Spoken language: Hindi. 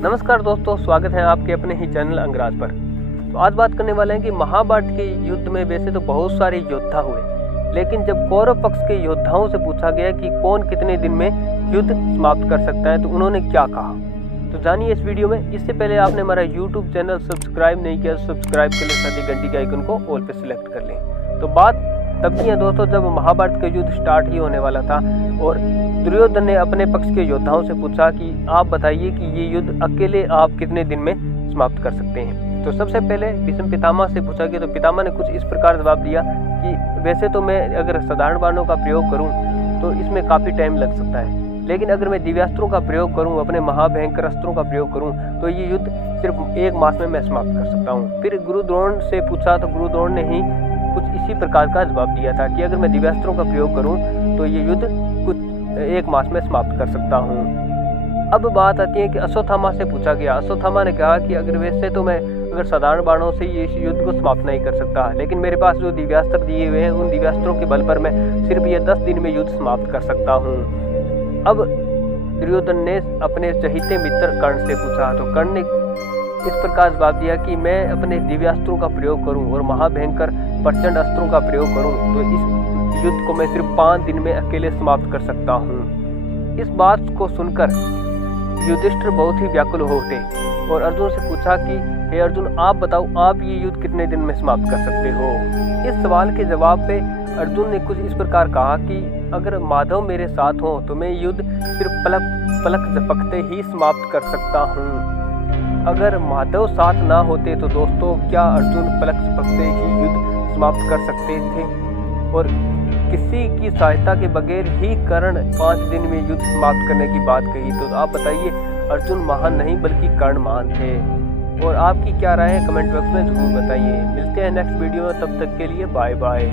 नमस्कार दोस्तों, स्वागत है आपके अपने ही चैनल अंगराज पर। तो आज बात करने वाले हैं कि महाभारत के युद्ध में वैसे तो बहुत सारे योद्धा हुए, लेकिन जब कौरव पक्ष के योद्धाओं से पूछा गया कि कौन कितने दिन में युद्ध समाप्त कर सकता है तो उन्होंने क्या कहा, तो जानिए इस वीडियो में। इससे पहले आपने हमारा यूट्यूब चैनल सब्सक्राइब नहीं किया, सब्सक्राइब कर लें, साथ ही घंटी के आइकन को ऑल पे सिलेक्ट कर लें। तो बात तब की है दोस्तों जब महाभारत का युद्ध स्टार्ट ही होने वाला था और दुर्योधन ने अपने पक्ष के योद्धाओं से पूछा कि आप बताइए कि ये युद्ध अकेले आप कितने दिन में समाप्त कर सकते हैं। तो सबसे पहले भीष्म पितामह से पूछा गया, तो पितामह ने कुछ इस प्रकार जवाब दिया कि वैसे तो मैं अगर साधारण बाणों का प्रयोग करूं तो इसमें काफ़ी टाइम लग सकता है, लेकिन अगर मैं दिव्यास्त्रों का प्रयोग करूं, अपने महाभयंकर अस्त्रों का प्रयोग करूं तो ये युद्ध सिर्फ 1 मास में मैं समाप्त कर सकता हूं। फिर गुरु द्रोण से पूछा तो गुरु द्रोण ने ही कुछ इसी प्रकार का जवाब दिया था कि अगर मैं दिव्यास्त्रों का प्रयोग करूं तो ये युद्ध कुछ 1 मास में समाप्त कर सकता हूं। अब बात आती है कि अश्वत्थामा से पूछा गया। अश्वत्थामा ने कहा कि अगर वैसे तो मैं अगर साधारण बाणों से ये इस युद्ध को समाप्त नहीं कर सकता, लेकिन मेरे पास जो दिव्यास्त्र दिए हुए हैं उन दिव्यास्त्रों के बल पर मैं सिर्फ ये 10 दिन में युद्ध समाप्त कर सकता हूँ। अब दुर्योधन ने अपने चहीते मित्र कर्ण से पूछा, तो कर्ण ने इस प्रकार जवाब दिया कि मैं अपने दिव्यास्त्रों का प्रयोग करूं और महाभयंकर प्रचंड अस्त्रों का प्रयोग करूं तो इस युद्ध को मैं सिर्फ 5 दिन में अकेले समाप्त कर सकता हूं। इस बात को सुनकर युधिष्ठिर बहुत ही व्याकुल हो उठे और अर्जुन से पूछा कि हे अर्जुन, आप बताओ आप ये युद्ध कितने दिन में समाप्त कर सकते हो। इस सवाल के जवाब पे अर्जुन ने कुछ इस प्रकार कहा कि अगर माधव मेरे साथ हो तो मैं युद्ध सिर्फ पलक झपकते ही समाप्त कर सकता हूँ। अगर माधव साथ ना होते तो दोस्तों क्या अर्जुन पलक झपकते ही युद्ध समाप्त कर सकते थे? और किसी की सहायता के बगैर ही कर्ण 5 दिन में युद्ध समाप्त करने की बात कही, तो आप बताइए अर्जुन महान नहीं बल्कि कर्ण महान थे। और आपकी क्या राय है कमेंट बॉक्स में जरूर बताइए। मिलते हैं नेक्स्ट वीडियो में, तब तक के लिए बाय बाय।